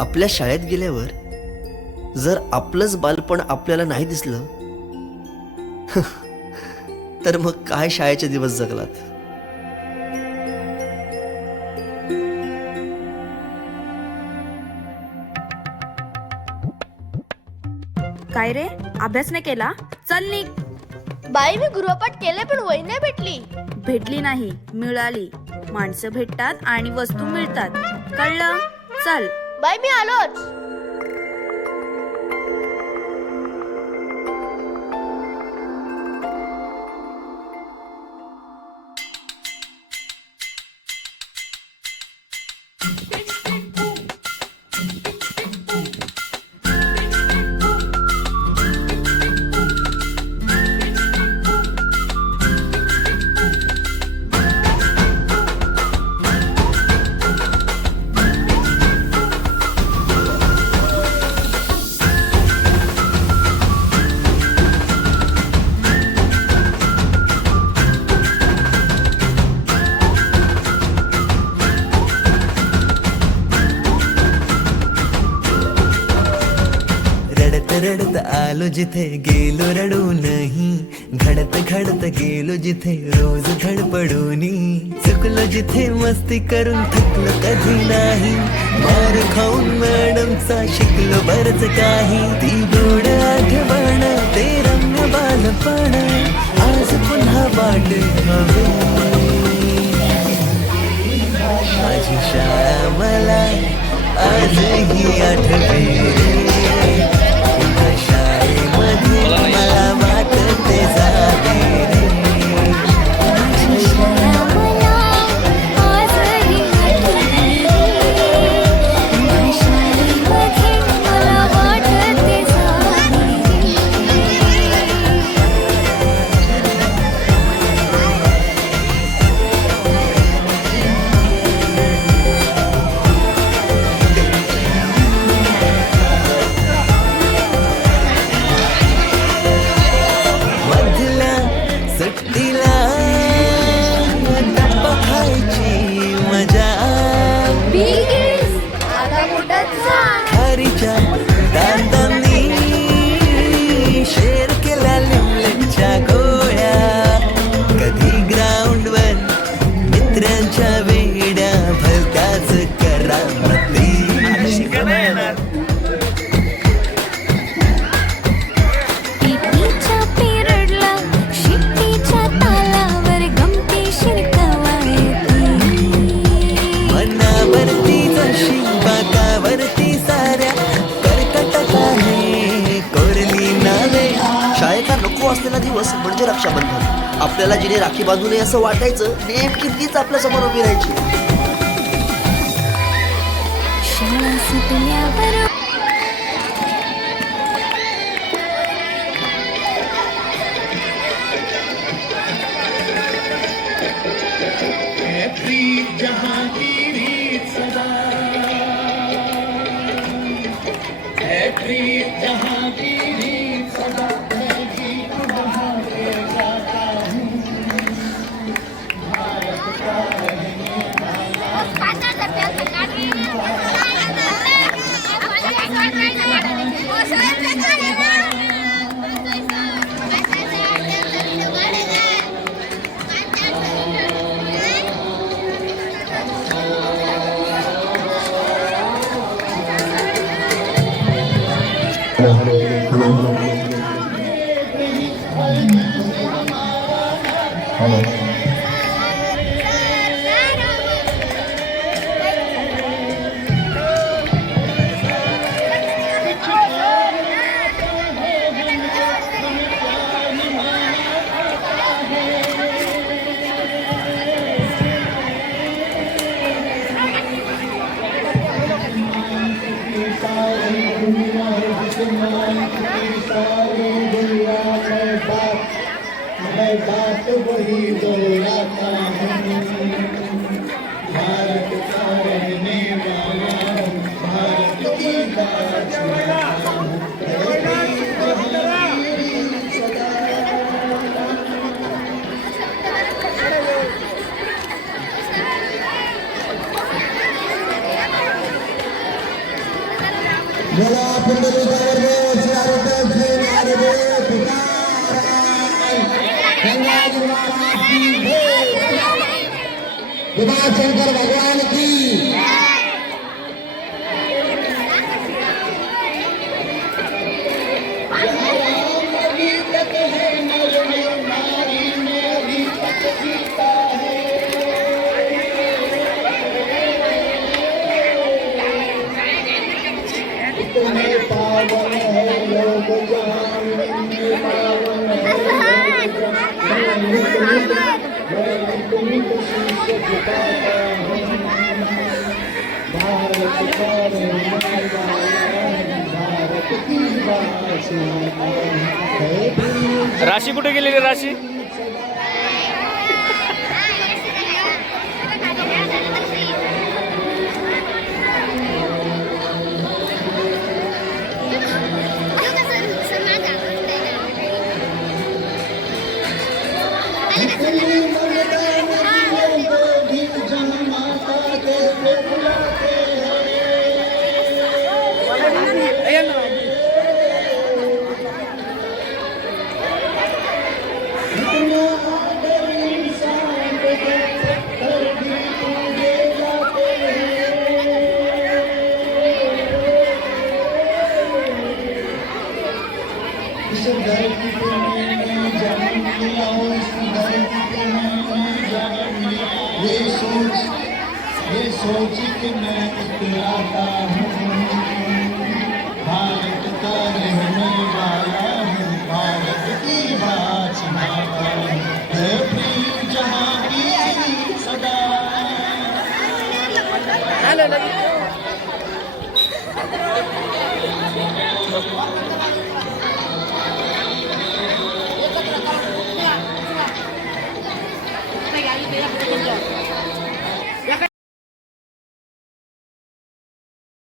आपल्या शाळेत गेल्यावर जर आपलंच बालपण आपल्याला नाही दिसलं तर मग काय शाळेचे दिवस जगलात. काय रे, अभ्यास नाही केला? चल निघ. बाई मी गृहपाठ केले पण वही नाही भेटली. भेटली नाही, मिळाली. माणसं भेटतात आणि वस्तू मिळतात, कळलं? चल. बाई मी आलोच. रडत आलो जिथे गेलो रडू नाही, घडत घडत गेलो जिथे रोज धडपडूनी, चुकलो जिथे मस्ती करून थकलो कधी नाही, मार खाऊन मॅडमचा शिकलो बरच काही, ती गोड आठवण ते रम्य बालपण आज पुन्हा वाट हवे, माझी शाळा मला आजही आठवे. मला वाटते जावे रे. शेर केला लिंबल्याच्या गोळ्या, कधी ग्राउंडवर मित्रांच्या वेड्या भलत्याच करामती. पिटीच्या पिरडला शिट्टीच्या तालावर गमती शिरकवायती, मनावरती जशी बाकावरती साऱ्या कर्कटकाने कोरली नावे. शाळेचा नको असलेला दिवस म्हणजे रक्षाबंधन. आपल्याला जिने राखी बांधू नये असं वाटायचं, नेमकी तीच आपल्या समोर उभी राहायची. शाळा सुटल्यावर बात वही दोहराता हूँ, भारत का रहने वाला हूँ, भारत की बात सुनाता हूँ, बोला पुंडलिकावर श्रीहरिदास श्रीनारायण गंगाजी महाराज की जय। शंकर भगवान की पावन है लोग जहान पावन है नित शीश झुकाता हूँ भारत का रहने वाला भारत की बात सुनाता हूँ। राशी कुठे गेलेली राशी? इस धरती पे मैंने जन्म लिया हूँ, इस धरती पे मैंने जन्म लिया। ये सोच के मैं इतराता हूँ भारत का रहने वाला हूँ, भारत की बात सुनाता हूँ। है प्रेम जहाँ की सदा